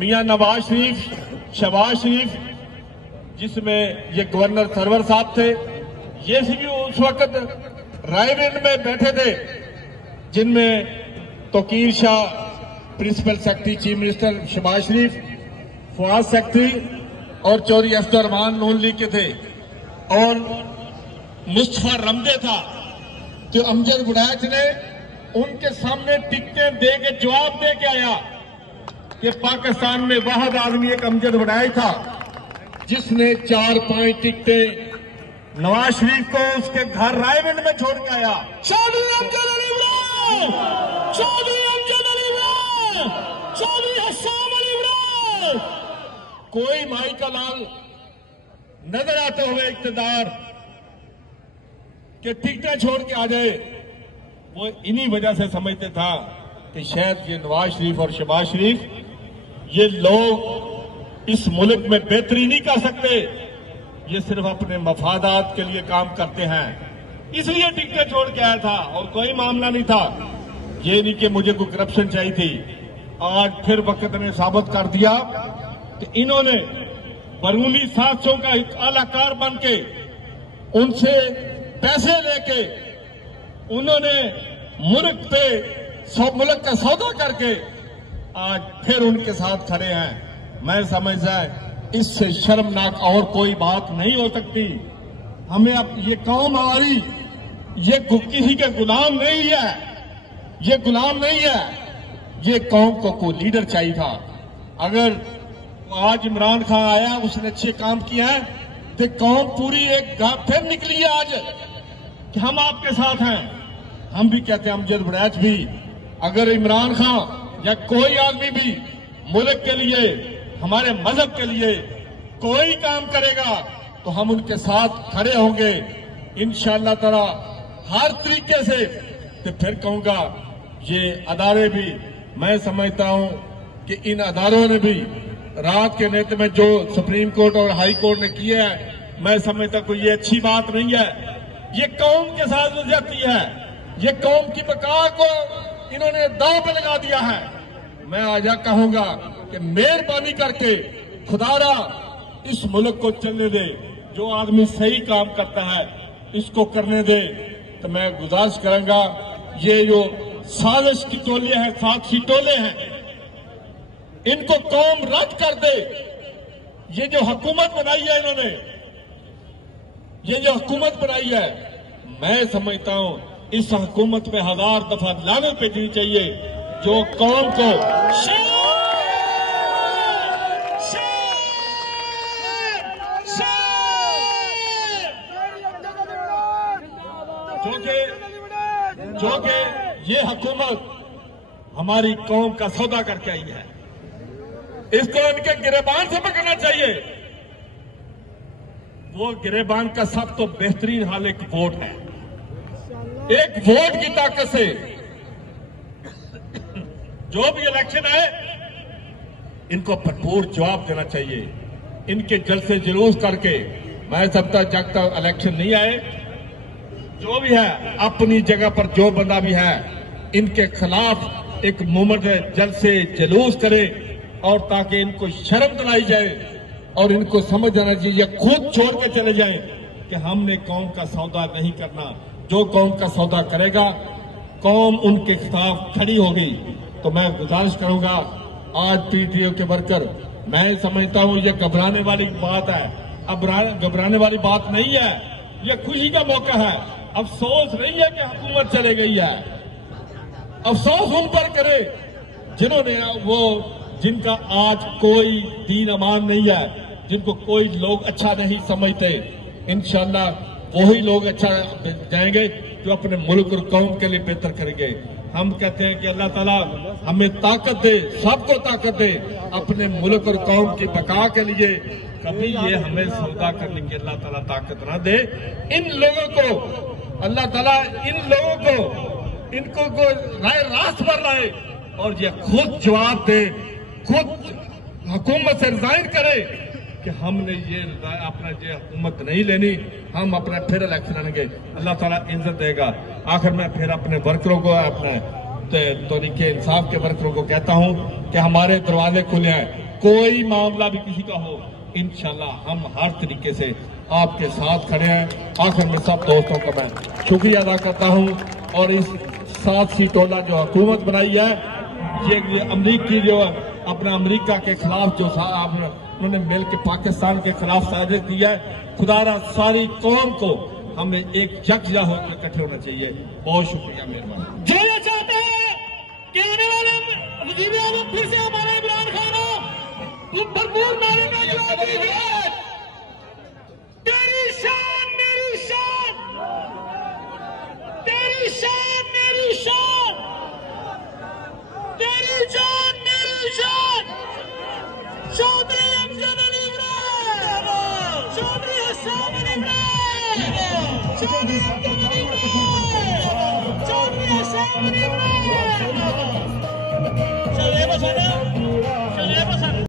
मियां नवाज शरीफ, शहबाज शरीफ, जिसमें ये governor server साहब थे, ये भी उस वक्त रायविंड में बैठे थे, जिनमें Tauqeer Shah principal secretary chief minister Shahbaz Sharif, Fawad secretary और चौधरी अफ्जल रहमान नून लीग के थे, और मुस्तफा रमदे था जो अमजद बुढ़ाच ने उनके सामने टिकटें दे के जवाब दे के आया कि पाकिस्तान में वाहद आदमी एक अमजद बुढ़ाच था जिसने 4-5 टिकटें नवाज शरीफ को उसके घर रायविंड में छोड़ के आया। चौधरी अमजद अली इमरान, चौधरी अमजद अली इमरान, चौधरी हसन अली इमरान। कोई माई का लाल नजर आते हुए इक्तदार के टिकटें छोड़ के आ जाए, वो इन्हीं वजह से समझते था कि शायद ये नवाज शरीफ और शहबाज शरीफ ये लोग इस मुल्क में बेहतरी नहीं कर सकते, ये सिर्फ अपने मफादात के लिए काम करते हैं, इसलिए टिकटें छोड़ के आया था और कोई मामला नहीं था। ये नहीं कि मुझे कोई करप्शन चाहिए थी। आज फिर वक्त ने साबित कर दिया कि इन्होंने बरूनी साजिशों का एक आलाकार बन के उनसे पैसे लेके उन्होंने मुल्क का सौदा करके आज फिर उनके साथ खड़े हैं। मैं समझता है इससे शर्मनाक और कोई बात नहीं हो सकती। हमें अब ये कौम हमारी ये किसी के गुलाम नहीं है, ये गुलाम नहीं है, ये कौम को कोई लीडर चाहिए था। अगर आज इमरान खान आया, उसने अच्छे काम किया है, तो कौम पूरी एक फिर निकली है आज कि हम आपके साथ हैं। हम भी कहते हैं, अमजद बुढ़ाच भी, अगर इमरान खान या कोई आदमी भी मुल्क के लिए, हमारे मजहब के लिए कोई काम करेगा तो हम उनके साथ खड़े होंगे इंशाअल्लाह ताला हर तरीके से। तो फिर कहूंगा ये अदारे भी, मैं समझता हूं कि इन अदारों ने भी रात के नेत में जो सुप्रीम कोर्ट और हाई कोर्ट ने किया है, मैं समझता कोई ये अच्छी बात नहीं है। ये कौम के साथ ज्यादती है, ये कौम की बका को इन्होंने दांव पे लगा दिया है। मैं आज कहूंगा कि मेहरबानी करके खुदारा इस मुल्क को चलने दे, जो आदमी सही काम करता है इसको करने दे। तो मैं गुजारिश करूंगा, ये जो साजिश की टोले हैं, साक्षी टोले हैं, इनको कौम रद्द कर दे। ये जो हुकूमत बनाई है इन्होंने, ये जो हुकूमत बनाई है, मैं समझता हूं इस हुकूमत पे 1000 दफा लानत भेजनी चाहिए, जो कौम को जो कि ये हुकूमत हमारी कौम का सौदा करके आई है, इसको इनके गिरेबान से पकड़ना चाहिए। वो गिरेबान का सब तो बेहतरीन हाल एक वोट है। एक वोट की ताकत से जो भी इलेक्शन आए, इनको भरपूर जवाब देना चाहिए। इनके जलसे जुलूस करके मैं समझता जब तक इलेक्शन नहीं आए, जो भी है अपनी जगह पर जो बंदा भी है, इनके खिलाफ एक मूवमेंट जलसे जुलूस करे, और ताकि इनको शर्म दिलाई जाए और इनको समझ आना चाहिए, खुद छोड़ के चले जाएं कि हमने कौम का सौदा नहीं करना। जो कौम का सौदा करेगा, कौम उनके खिलाफ खड़ी होगी। तो मैं गुजारिश करूंगा, आज पीटीओ के वर्कर, मैं समझता हूं ये घबराने वाली बात है। अब घबराने वाली बात नहीं है, ये खुशी का मौका है। अफसोस नहीं है कि हुकूमत चले गई है, अफसोस उन पर करे जिन्होंने जिनका आज कोई दीन अमान नहीं है, जिनको कोई लोग अच्छा नहीं समझते। इंशाअल्लाह वही लोग अच्छा जाएंगे जो अपने मुल्क और कौम के लिए बेहतर करेंगे। हम कहते हैं कि अल्लाह ताला हमें ताकत दे, सबको ताकत दे अपने मुल्क और कौम की बका के लिए। कभी ये हमें सौदा करने की अल्लाह ताला ताकत ना दे। इन लोगों को अल्लाह ताला, इन लोगों को, इनको राय रास्त पर लाए और ये खुद जवाब दे, खुद हुकूमत से रिजाइन करे कि हमने ये अपना ये हुकूमत नहीं लेनी, हम अपना फिर इलेक्शन लेंगे। अल्लाह ताला इज्जत देगा। आखिर मैं फिर अपने वर्करों को, अपने तहरीक इंसाफ के वर्करों को कहता हूं कि हमारे दरवाजे खुले हैं। कोई मामला भी किसी का हो, इंशाल्लाह हम हर तरीके से आपके साथ खड़े हैं। आखिर में सब दोस्तों का मैं शुक्रिया अदा करता हूं। और इस 7 सीटों वाला जो हुकूमत बनाई है, ये अमरीकी जो अपना अमरीका के खिलाफ जो उन्होंने मिल के पाकिस्तान के खिलाफ साजिश की है, खुदारा सारी कौम को हमें एक यकजा होकर इकट्ठे होना चाहिए। बहुत शुक्रिया, मेहरबानी। जो ये चाहते हैं कि आने वाले वज़ीर आज़म फिर से हमारे इमरान खान हो, भरपूर नारे में जवाब दीजिए। तेरी शान मेरी शान, तेरी शान मेरी शान, तेरी जान मेरी जान। चौधरी अमजद अली इमरान, चौधरी हसन अली इमरान, चौधरी